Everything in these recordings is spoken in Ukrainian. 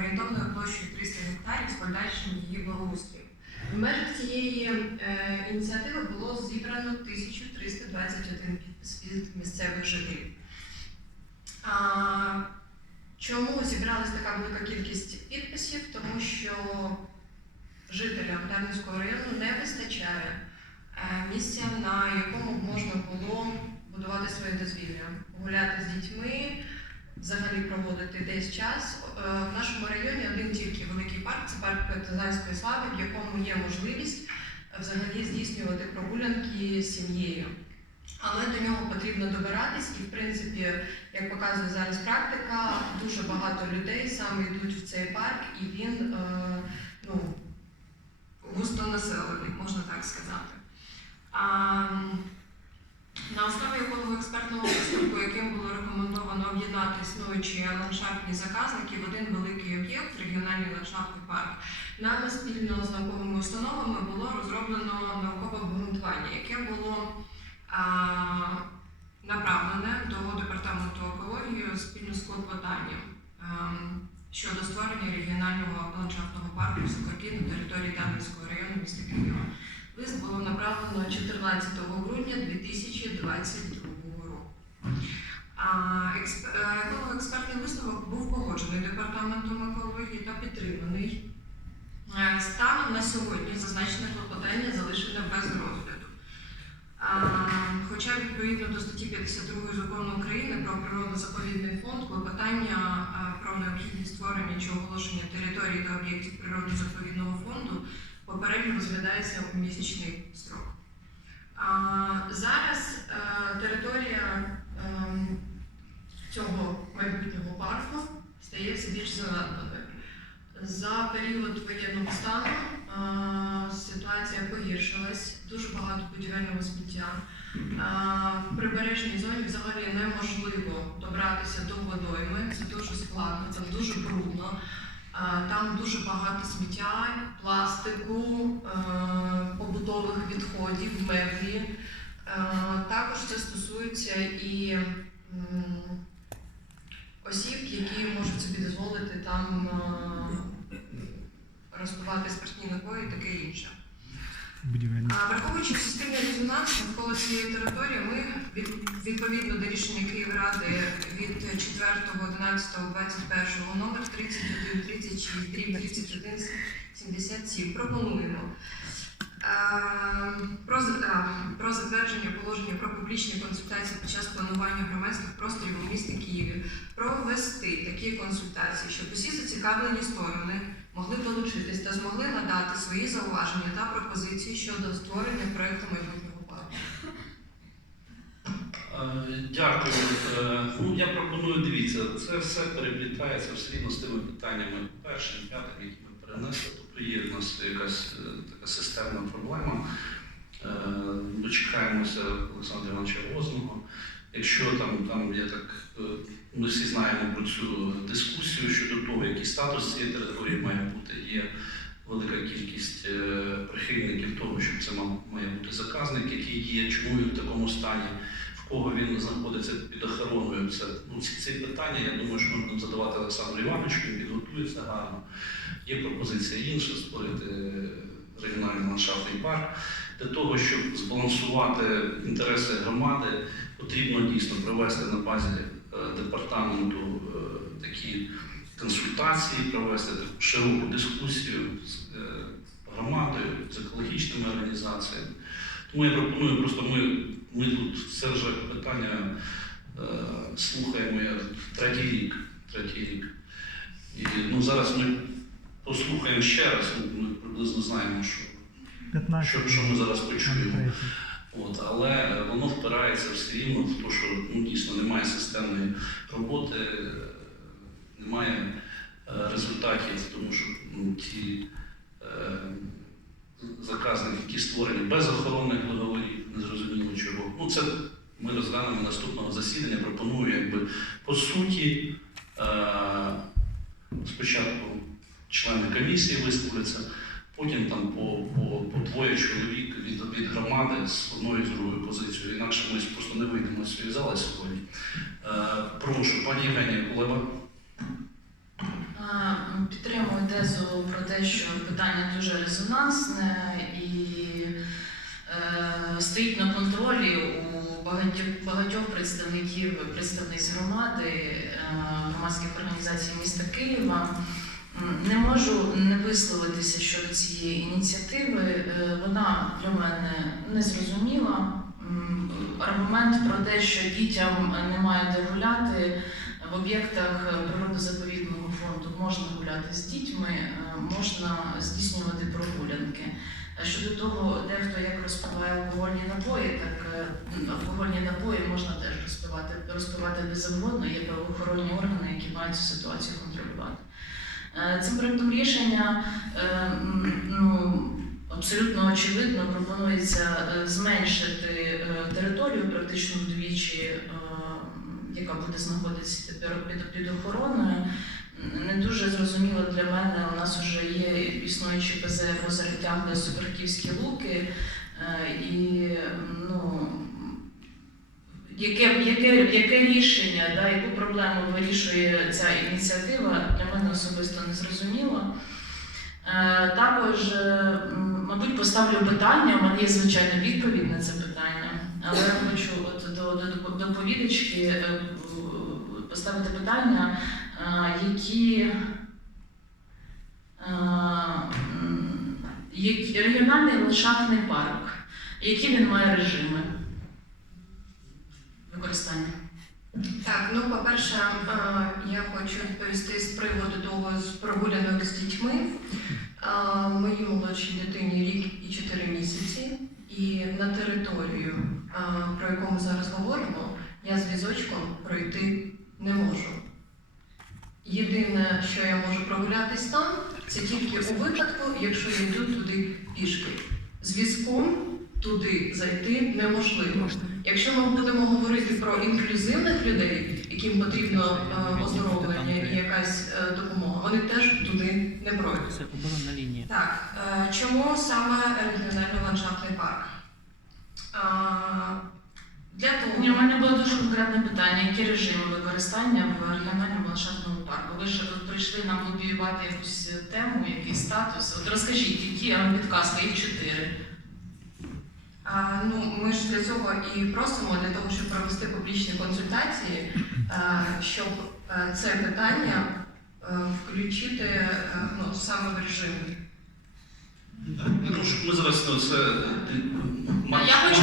орієнтовною площею 300 гектарів з подальшим її благоустрієм. В межах цієї е, ініціативи було зібрано 1321 підпис від місцевих жителів. А, чому зібралася така велика кількість підписів? Тому що жителям Дарницького району не вистачає е, місця, на якому можна було будувати своє дозвілля, гуляти з дітьми, взагалі проводити десь час. Е, В нашому районі один тільки великий парк це парк партизанської слави, в якому є можливість е, взагалі здійснювати прогулянки з сім'єю. Але до нього потрібно добиратись, і в принципі, як показує зараз практика, дуже багато людей саме йдуть в цей парк, і він е, ну, Густо населений, можна так сказати. А, на основі еколого-експертного висновку, яким було рекомендовано об'єднати існуючі ландшафтні заказники в один великий об'єкт, регіональний ландшафтний парк, нами спільно з науковими установами було розроблено наукове обґрунтування, яке було а, направлене до департаменту екології спільно з клопотанням. щодо створення регіонального ландшафтного парку Соколі на території Дарницького району міста Києва. Лист було направлено 14 грудня 2022 року. Е, Еколого-експертний висновок був погоджений департаментом екології та підтриманий. Е, Станом на сьогодні зазначене клопотання залишене без розгляду. Хоча відповідно до статті 52 закону України про природно-заповідний фонд клопотання про необхідність створення чи оголошення території та об'єктів природно-заповідного фонду попередньо розглядається у місячний строк. Зараз е, територія ем, цього майбутнього парку стає все більш занедбаною. За період воєнного стану е, ситуація погіршилась, дуже багато будівельного сміття. Е, В прибережній зоні взагалі неможливо добратися до водойми, це дуже складно, там дуже брудно. Там дуже багато сміття, пластику, е, побутових відходів, меблі. Е, Також це стосується і осіб, які можуть собі дозволити там е, розпивати спиртні напої і таке інше. Будівельні. Враховуючи суспільний резонанс навколо цієї території, ми відповідно до рішення Київради від 4.11.21 номер 31 36 31 77 пропонуємо про, про затвердження положення про публічні консультації під час планування громадських просторів у місті Києві, провести такі консультації, щоб усі зацікавлені сторони могли долучитись та змогли надати свої зауваження та пропозиції щодо створення проекту майбутнього парку. Е, Дякую. Е, Ну, я пропоную, дивіться, це все переплітається все рівно з тими питаннями першим, п'ятим, які ми перенесли. Тобто є в нас якась е, така системна проблема. Дочекаємося Олександра Івановича Возного. Якщо там, там я так, ми всі знаємо про цю дискусію щодо того, який статус цієї території має бути, є велика кількість е, прихильників того, що це має бути заказник, який є, чому він в такому стані в кого він знаходиться під охороною. Це ну, ці, ці питання. Я думаю, що будемо задавати Олександру Івановичу, він підготується гарно. Є пропозиція інша створити е, регіональний ландшафтний парк. Для того, щоб збалансувати інтереси громади, потрібно дійсно провести на базі е, департаменту е, такі консультації, провести таку широку дискусію з е, громадою, з екологічними організаціями. Тому я пропоную просто ми ми тут це вже питання е, слухаємо я третій рік. Третій рік. І ну, зараз ми послухаємо ще раз, ну, ми приблизно знаємо, що, 15. що, що ми зараз почуємо. От, але воно впирається все рівно в те, що ну, дійсно немає системної роботи, немає е, результатів, тому що ну, ті е, заказники, які створені без охоронних договорів, незрозуміло чого. Ну, це ми розглянемо наступного засідання. Пропоную, якби по суті, е, спочатку члени комісії висловляться, потім там по, по, по двоє чоловік від, від громади з одною і з другою позицією. Інакше ми просто не вийдемо з цієї зали сьогодні. Е, прошу, пані Євгенія Кулева. А, м, Підтримую тезу про те, що питання дуже резонансне і е, стоїть на контролі у багатьох, багатьох представників представниць громади, е, громадських організацій міста Києва. Не можу не висловитися щодо цієї ініціативи. Е, Вона для мене незрозуміла. М, Аргумент про те, що дітям немає де гуляти, в об'єктах природозаповідного фонду можна гуляти з дітьми, е, можна здійснювати прогулянки. Щодо того, дехто як розпиває алкогольні напої, так е, алкогольні напої можна теж розпивати, розпивати де завгодно. Є правоохоронні органи, які мають цю ситуацію контролювати. Е, Цим проектом рішення е, ну, абсолютно очевидно пропонується е, зменшити територію практично вдвічі, яка буде знаходитися під, охороною. Не дуже зрозуміло для мене. У нас вже є існуючі ПЗР розритягли Суперківські луки, і ну. Яке, яке, яке рішення, да, яку проблему вирішує ця ініціатива, для мене особисто не зрозуміло. Е, також, е, мабуть, поставлю питання, у мене є звичайно відповідь на це питання, але я хочу от до, до доповідачки е, поставити питання, е, які, регіональний ландшафтний парк, які він має режими використання. Так, ну по-перше, е, я хочу відповісти з приводу того з прогулянок з дітьми. Е, Моїй молодшій дитині рік і 4 місяці, і на територію, е, про яку ми зараз говоримо, я з візочком пройти не можу. Єдине, що я можу прогулятись там, це тільки у випадку, якщо я йду туди пішки. З візком туди зайти неможливо. Якщо ми будемо говорити про інклюзивних людей, яким потрібно е, оздоровлення і якась е, допомога, вони теж туди не пройдуть. Це оборонна лінія. Так, е, чому саме регіональний ландшафтний парк? Е, Для Ні, у мене було дуже конкретне питання, які режими використання в регіональному ландшафтному парку. Ви ж прийшли нам лобіювати якусь тему, якийсь статус. От розкажіть, які я вам підказка, їх чотири. А, ну, ми ж для цього і просимо для того, щоб провести публічні консультації, е, щоб е, це питання е, включити е, ну, саме в режим. Ну, щоб ми зараз ну, це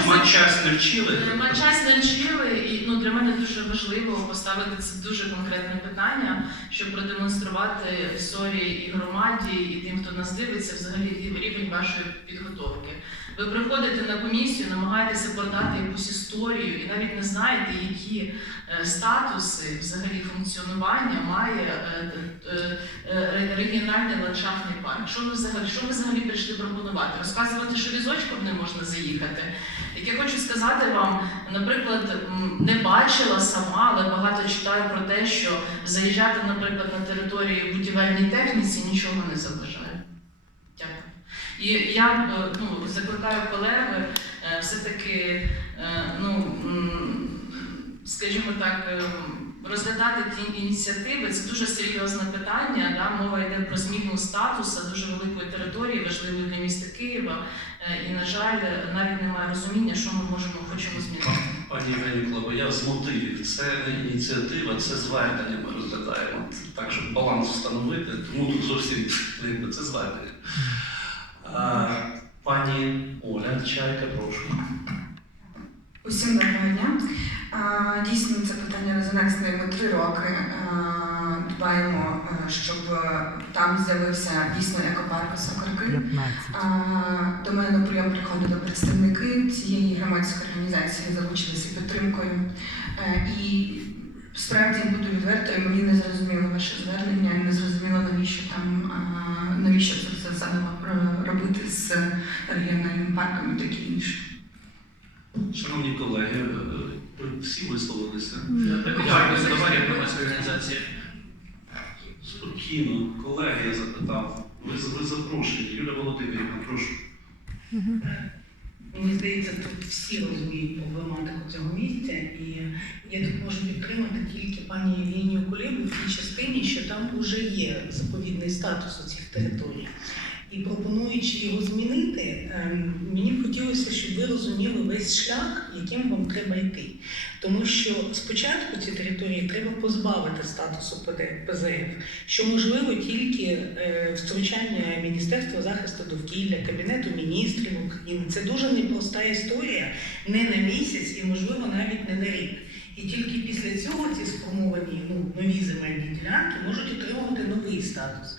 матчасть не вчили. Матчасть не вчили, і ну для мене дуже важливо поставити це дуже конкретне питання, щоб продемонструвати сорі і громаді, і тим, хто нас дивиться, взагалі рівень вашої підготовки. Ви приходите на комісію, намагаєтеся подати якусь історію, і навіть не знаєте, які е, статуси взагалі функціонування має е, е, регіональний ландшафтний парк. Що ви взагалі, що ви взагалі прийшли пропонувати? Розказувати, що візочком не можна заїхати. Як я хочу сказати вам, наприклад, не бачила сама, але багато читаю про те, що заїжджати, наприклад, на території будівельній техніці нічого не заважає. І я е, ну, закликаю колег е, все-таки, е, ну, скажімо так, розглядати ті ініціативи. Це дуже серйозне питання. Да? Мова йде про зміну статусу дуже великої території, важливої для міста Києва. І, на жаль, навіть немає розуміння, що ми можемо хочемо змінити. Пані Євгенія Клаба, я з мотивів. Це не ініціатива, це звернення ми розглядаємо. Так, щоб баланс встановити, тому тут зовсім це звернення. А, пані Оля Чайка, прошу. Усім доброго дня. А, Дійсно, це питання резонансне. Ми три роки а, дбаємо, е, щоб там з'явився дійсно екопарк Сокарки. До мене на прийом приходили представники цієї громадської організації, залучилися підтримкою. Е, І справді буду відвертою, мені не зрозуміло ваше звернення, не зрозуміло, навіщо там навіщо це все заново е, робити з регіональним парком і таке інше. Шановні колеги, е, ви всі висловилися. Дякую за довір'я громадської організації. Спокійно, колеги, я запитав. Ви, ви запрошені. Юля Володимирівна, прошу. Мені здається, тут всі розуміють проблематику цього місця, і я тут можу підтримати тільки пані Євгенію Кулебу в тій частині, що там вже є заповідний статус у цих територій. І пропонуючи його змінити, ем, мені б хотілося, щоб ви розуміли весь шлях, яким вам треба йти. Тому що спочатку ці території треба позбавити статусу ПЗФ, що можливо тільки е, втручання Міністерства захисту довкілля, Кабінету міністрів України. Це дуже непроста історія, не на місяць і, можливо, навіть не на рік. І тільки після цього ці сформовані ну, нові земельні ділянки можуть отримувати новий статус.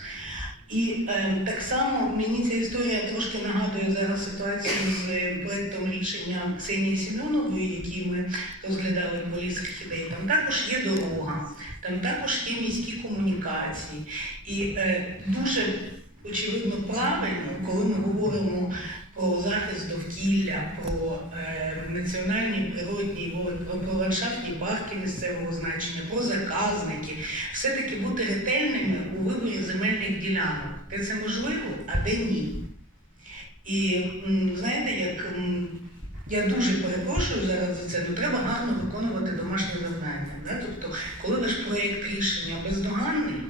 І е, так само мені ця історія трошки нагадує зараз ситуацію з проєктом рішення Ксенії Сімонової, який ми розглядали в поліс ідей. Там також є дорога, там також є міські комунікації. І е, дуже очевидно правильно, коли ми говоримо про захист довкілля, про е, національні природні, про, ландшафтні парки місцевого значення, про заказники, все-таки бути ретельними у виборі земельних ділянок, де це можливо, а де ні. І знаєте, як я дуже перепрошую зараз за це, але треба гарно виконувати домашнє завдання. Да? Тобто, коли ваш проєкт рішення бездоганний,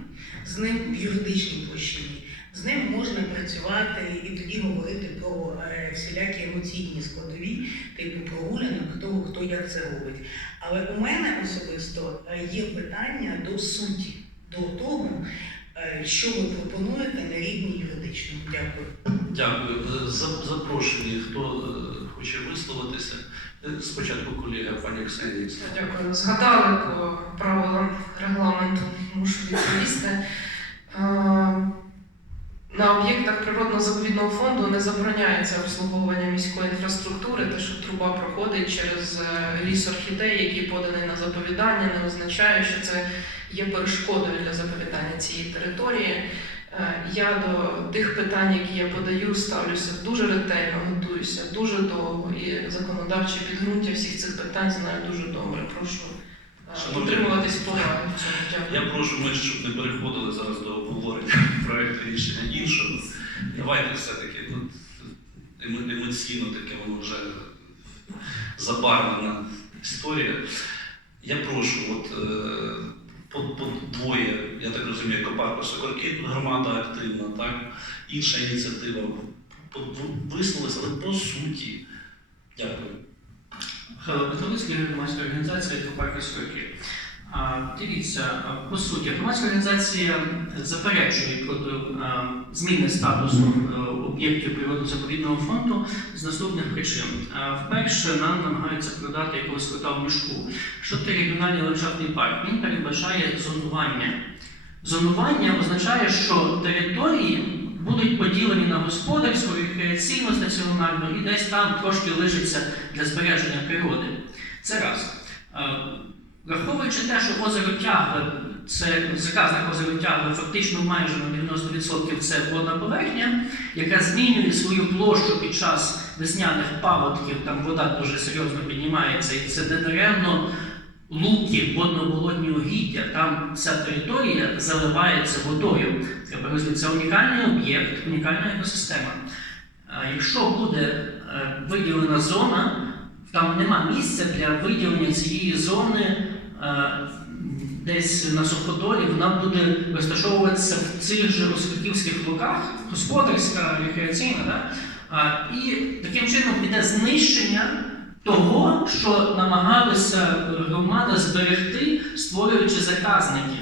з ним в юридичній площині, з ним можна працювати і тоді говорити про е, всілякі емоційні складові, типу прогулянок, того, хто як це робить. Але у мене особисто е, є питання до суті, до того, е, що ви пропонуєте на рівні юридичному. Дякую. Дякую. За- Запрошені, хто хоче висловитися. Спочатку колега пані Ксенія. Дякую. Згадали по правилам регламенту, мушу відповісти. На об'єктах природно-заповідного фонду не забороняється обслуговування міської інфраструктури, те, що труба проходить через е, ліс орхідей, який поданий на заповідання, не означає, що це є перешкодою для заповідання цієї території. Е, Я до тих питань, які я подаю, ставлюся дуже ретельно, готуюся дуже довго і законодавче підґрунтя всіх цих питань знаю дуже добре. Прошу в цьому. Дякую. Я прошу, ми щоб не переходили зараз до обговорення проекту рішення іншого. Давайте все-таки ну, емо- емоційно таке воно вже забарвлена історія. Я прошу, от е, по, по двоє, я так розумію, Копарко Сокорки, громада активна, так? Інша ініціатива. Висловилися, але по суті. Дякую. Михайло Католицький, громадська організація «Екопарки Сороки». Дивіться, по суті, громадська організація заперечує проти зміни статусу е, об'єктів природно-заповідного фонду з наступних причин. Вперше нам намагаються продати якогось кота в мішку. Що таке регіональний ландшафтний парк? Він передбачає зонування. Зонування означає, що території будуть поділені на господарську, рекреаційну, стаціонарну і десь там трошки лишиться для збереження природи. Це раз. Е, Враховуючи те, що озеро Тягле, це заказник озеро Тягле, фактично майже на 90% це водна поверхня, яка змінює свою площу під час весняних паводків, там вода дуже серйозно піднімається, і це недаремно луки водно-болотні угіддя, там вся територія заливається водою. Це унікальний об'єкт, унікальна екосистема. Якщо буде е, виділена зона, там нема місця для виділення цієї зони е, десь на суходолі, вона буде розташовуватися в цих же Росоківських луках, господарська, рекреаційна, да? І таким чином піде знищення того, що намагалася громада зберегти, створюючи заказники.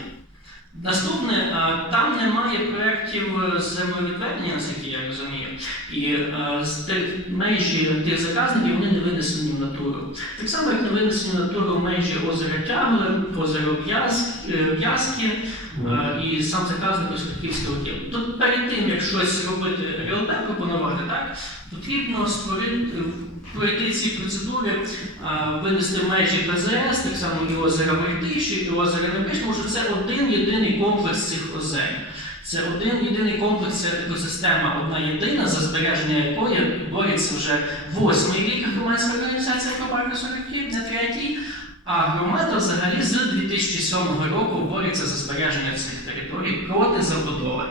Наступне, там немає проєктів землевідведення, наскільки я розумію, і е, межі тих заказників вони не винесені в натуру. Так само, як не винесені в натуру межі озера Тягле, озеро е, В'язки е, і сам заказник Оскарківського тіла. Тут перед тим, як щось робити РЛТ пропонувати, так, потрібно створити, пройти ці процедури, а, винести межі ПЗС, так само і озера Мертиші, і озера Небиш, тому що це один єдиний комплекс цих озер. Це один єдиний комплекс, це екосистема, одна єдина, за збереження якої бореться вже восьмий рік громадська організація Екопарку Сороків, не третій. А громада взагалі з 2007 року бореться за збереження цих територій проти забудови.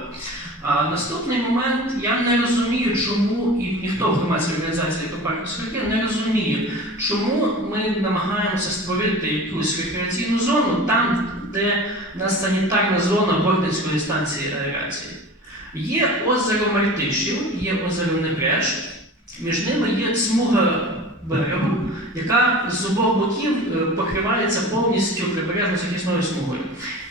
А наступний момент я не розумію, чому і ніхто в громадській організації екопарку Сокір не розуміє, чому ми намагаємося створити якусь рекреаційну зону там, де у нас санітарна зона Бортницької станції аерації. Є озеро Мартишів, є озеро Небреж, між ними є смуга берегу, яка з обох боків е, покривається повністю прибережно-захисною смугою.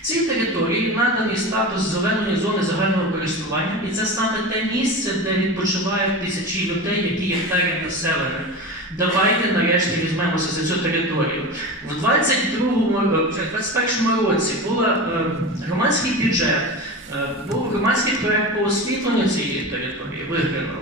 Цій території наданий статус зеленої зони загального користування, і це саме те місце, де відпочивають тисячі людей, які є перенаселені. Давайте нарешті візьмемося за цю територію. В 22-му, 21-му році був громадський бюджет, е, був громадський проект по освітленню цієї території, виграно.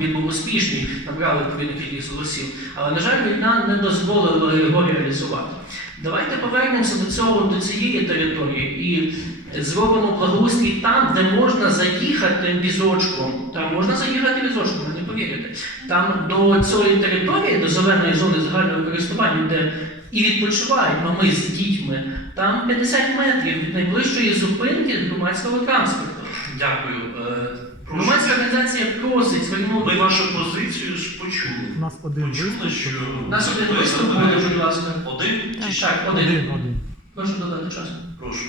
Він був успішний, набрали відповідну кількість голосів. Але, на жаль, війна не дозволила його реалізувати. Давайте повернемося до цього до цієї території і зробимо благоустрій там, де можна заїхати візочком. Там можна заїхати візочком, ви не повірите. Там до цієї території, до зеленої зони загального користування, де і відпочиваємо ми з дітьми, там 50 метрів від найближчої зупинки громадського транспорту. Дякую. Е, прошу. Громадська організація просить звернути. Ми вашу позицію ж почули. У нас один Почули, виступ. що У нас один виступ буде, будь ласка. Один? Чи? Так, один. Один, один. Прошу додати час. Прошу.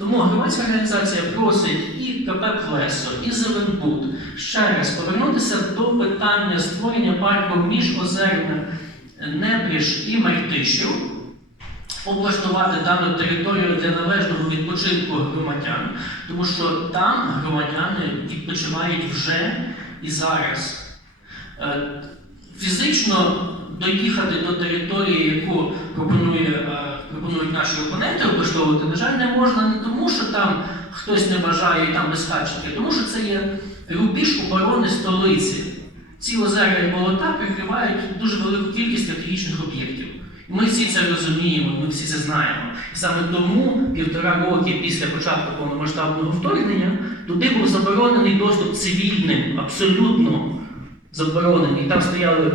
Тому громадська організація просить і КП Плесо, і Зеленбуд ще раз повернутися до питання створення парку між озерами Небріж і Мартишів, облаштувати дану територію для належного відпочинку громадян, тому що там громадяни відпочивають вже і зараз. Е, Фізично доїхати до території, яку пропонує, пропонують наші опоненти облаштовувати, на жаль, не можна не тому, що там хтось не бажає і там безхатчики, а тому що це є рубіж оборони столиці. Ці озера і болота прикривають дуже велику кількість стратегічних об'єктів. Ми всі це розуміємо, ми всі це знаємо. І саме тому півтора роки після початку повномасштабного вторгнення туди був заборонений доступ цивільним, абсолютно заборонений. Там стояли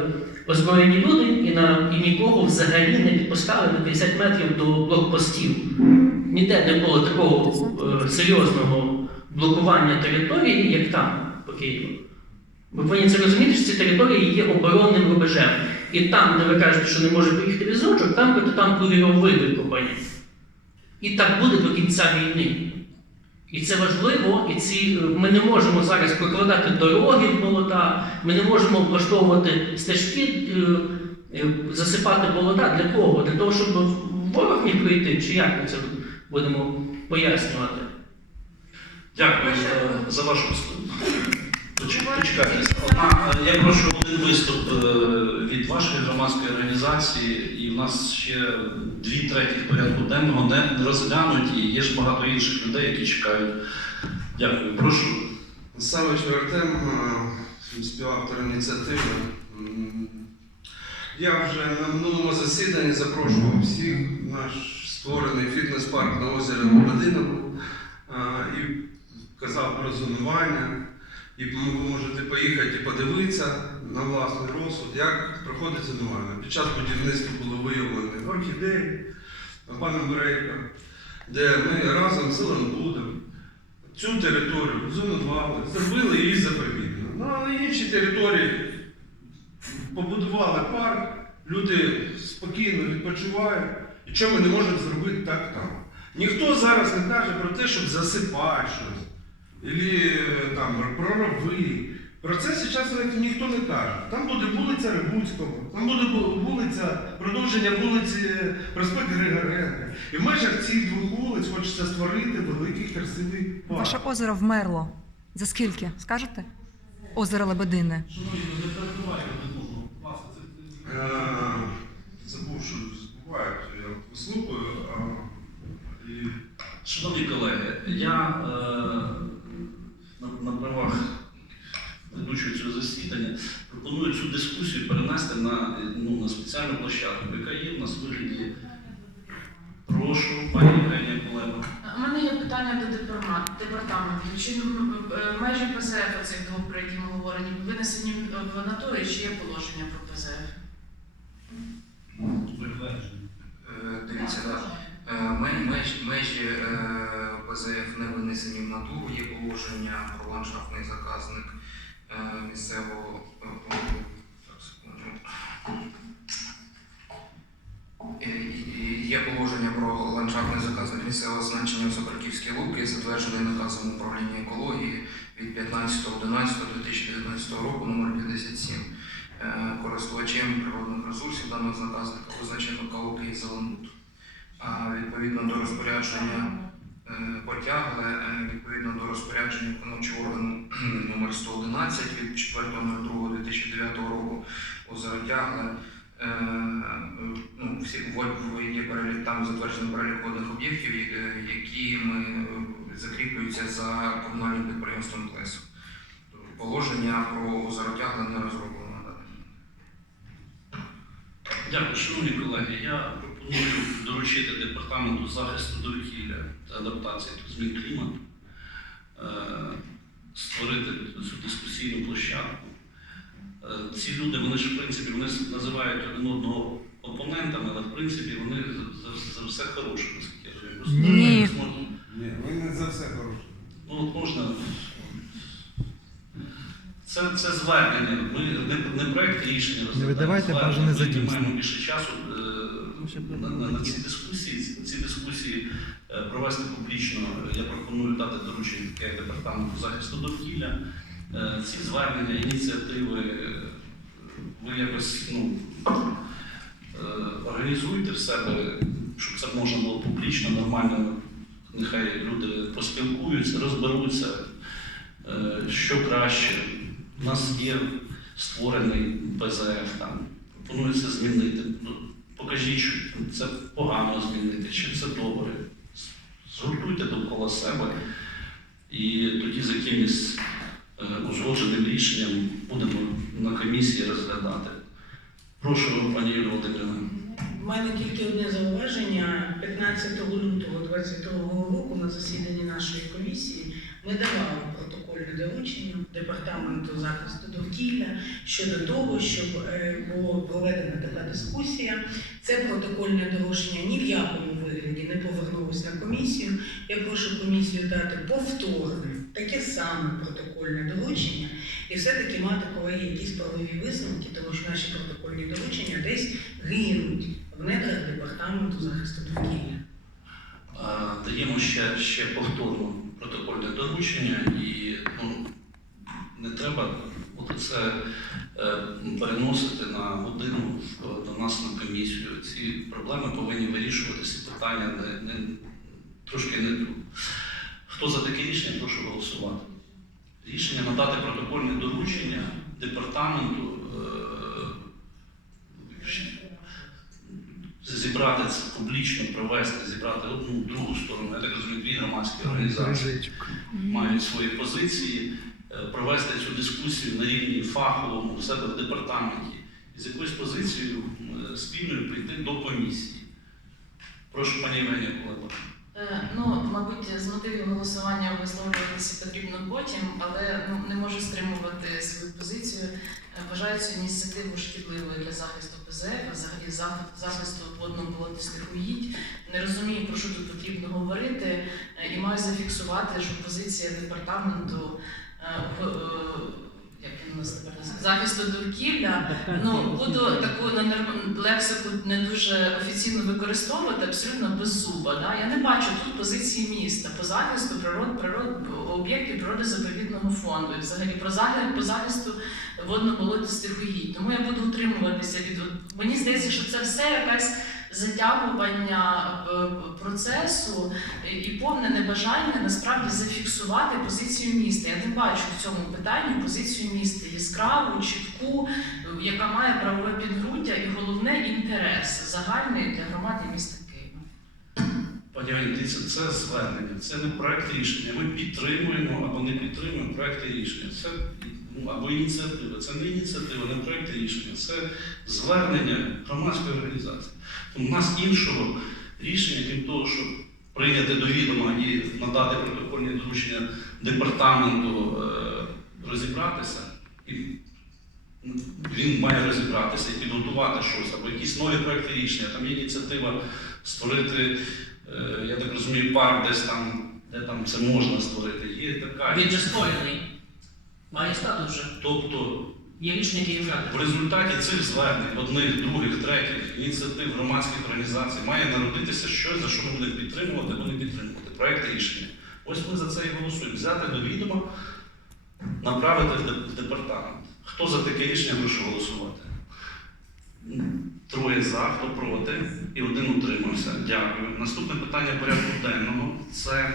озброєні люди і, на, і нікого взагалі не підпускали на 50 метрів до блокпостів. Ніде не було такого е, серйозного блокування території, як там, по Києву. Ви повинні це розуміти, що ці території є оборонним рубежем. І там, де ви кажете, що не може поїхати візочок, там би там ковірови викопані. І так буде до кінця війни. І це важливо, і ці, е, ми не можемо зараз прокладати дороги в болота, ми не можемо облаштовувати стежки, е, е, засипати болота. Для кого? Для того, щоб ворог не прийти, чи як ми це будемо пояснювати? Дякую за вашу виступ. Поч- Почекайте. Одна, я прошу один виступ е, від вашої громадської організації, і в нас ще дві третіх порядку денного не розглянуті, і є ж багато інших людей, які чекають. Дякую. Прошу. Савич Артем, е, співавтор ініціативи. Я вже на минулому засіданні запрошував всіх наш створений фітнес-парк на озері Лободиново е, і казав про зонування. І ви можете поїхати і подивитися на власний розсуд, як проходить зонування. Під час будівництва було виявлені орхідеї паном Брейком, де ми разом з Зеленбудом цю територію зонували, зробили її заповідно. Ну, на інші території побудували парк, люди спокійно відпочивають. І чому ми не можемо зробити так там? Ніхто зараз не каже про те, щоб засипати щось. Ілі там про рови. Про це зараз навіть ніхто не каже. Там буде вулиця Рибуцького, там буде вулиця, продовження вулиці Проспект Григоренка. І в межах цих двох вулиць хочеться створити великий красивий парк. Ваше озеро вмерло. За скільки? Скажете? Озеро Лебедине. Е, Забув, що буває, що я вислухаю. Шановні колеги, я е, на, правах ведучого цього засідання пропоную цю дискусію перенести на, ну, на спеціальну площадку, яка є в нас в вигляді. Прошу, пані Євгенія Полева. У мене є питання до департаменту. Чи е, межі ПЗФ цих двох, про які ми говоримо, винесені в натурі, чи є положення про ПЗФ? Е, Дивіться, да. Е, меж- межі ПЗФ не винесені в натуру, є положення про ландшафтний заказник е, місцевого е, е, Є положення про ландшафтний заказник місцевого значення Сокольківські луки, затверджений наказом управління екології від 15.11.2019 року номер 57. Е, Користувачем природних ресурсів даного заказника визначено Калуки і Зеленбуд. А відповідно до розпорядження потягли, е, відповідно до розпорядження виконавчого органу номер 111 від 4.02.2009 року озеро тягли. Е, ну, всі є перелік, там затверджений перелік водних об'єктів, е, які ми е, закріплюються за комунальним підприємством ТЕСу. Положення про озеро тягли не розроблено. Дякую, шановні колеги. Я доручити департаменту захисту довкілля та адаптації до змін клімату е, створити цю дискусійну площадку. Е, Ці люди, вони ж в принципі вони називають один одного опонентами, але в принципі вони за, за- все хороше, наскільки я розумію. Ні. Ні, ви не за все хороше. Ну, от можна. Це, це звернення. Ми не, не проект рішення розглядаємо. бажане за Ми маємо більше часу е, на, на, на ці дискусії. Ці, дискусії е, провести публічно. Я пропоную дати доручення таке департаменту захисту довкілля. Е, ці звернення, ініціативи е, ви якось ну, організуйте в себе, щоб це можна було публічно, нормально. Нехай люди поспілкуються, розберуться, що краще. У нас є створений ПЗФ, там пропонується змінити. Покажіть, що це погано змінити, чи це добре. Згуртуйте довкола себе і тоді з якимось е, узгодженим рішенням будемо на комісії розглядати. Прошу, пані Юлія Володимирівна. У мене тільки одне зауваження. 15 лютого 2022 року на засіданні нашої комісії ми давали протокольне доручення департаменту захисту довкілля щодо того, щоб е, була проведена така дискусія. Це протокольне доручення ні в якому вигляді не повернулося на комісію. Я прошу комісію дати повторне, таке саме протокольне доручення, і все-таки мати колеги якісь правові висновки, тому що наші протокольні доручення десь гинуть в недрах департаменту захисту довкілля. Даємо ще, ще повторно протокольне доручення і ну, не треба це е, переносити на годину до нас на комісію. Ці проблеми повинні вирішуватися, питання не, не, трошки не тут. Хто за таке рішення, прошу голосувати. Рішення надати протокольне доручення департаменту. е, Зібрати це публічно, провести, зібрати одну, другу сторону. Я так розумію, дві громадські організації мають свої позиції, е, провести цю дискусію на рівні фаховому в себе в департаменті і з якоюсь позицією е, спільною прийти до комісії. Прошу пані Євгенія Кулеба. Е, Ну, мабуть, з мотивів голосування висловлюватися потрібно потім, але ну, не можу стримувати свою позицію. Е, Вважаю цю ініціативу шкідливою для захисту ПЗФ, а взагалі захисту водно-болотистих угідь. Не розумію, про що тут потрібно говорити, е, і маю зафіксувати, що позиція департаменту е, е, як у нас тепер захисту довкілля Ну, буду таку на нерв- лексику не дуже офіційно використовувати, абсолютно беззуба. Да? Я не бачу тут позиції міста по захисту природ, природ, об'єктів природозаповідного фонду, і взагалі про захист, по захисту водно-болотистих угідь. Тому я буду утримуватися від. Мені здається, що це все якась затягування е, процесу і повне небажання насправді зафіксувати позицію міста. Я не бачу в цьому питанні позицію міста яскраву, чітку, яка має правове підґрунтя і головне інтерес загальний для громади міста. Пані дивіться, це звернення, це не проект рішення. Ми підтримуємо або не підтримуємо проекти рішення. Це ну, або ініціатива. Це не ініціатива, не проект рішення, це звернення громадської організації. В нас іншого рішення, крім того, щоб прийняти до відома і надати протокольні доручення департаменту е, розібратися, і він має розібратися і підготувати щось, або якісь нові проекти рішення. Там є ініціатива створити, е, я так розумію, парк десь там де там це можна створити. Є така. Він же створений. Має статус вже. Тобто Є рішення в результаті цих звернень, одних, других, третіх ініціатив громадських організацій має народитися щось, за що ми будемо підтримувати, або не підтримувати. Проект рішення. Ось ми за це і голосуємо. Взяти до відома, направити в департамент. Хто за таке рішення прошу голосувати? Троє за, хто проти, і один утримався. Дякую. Наступне питання порядку денного це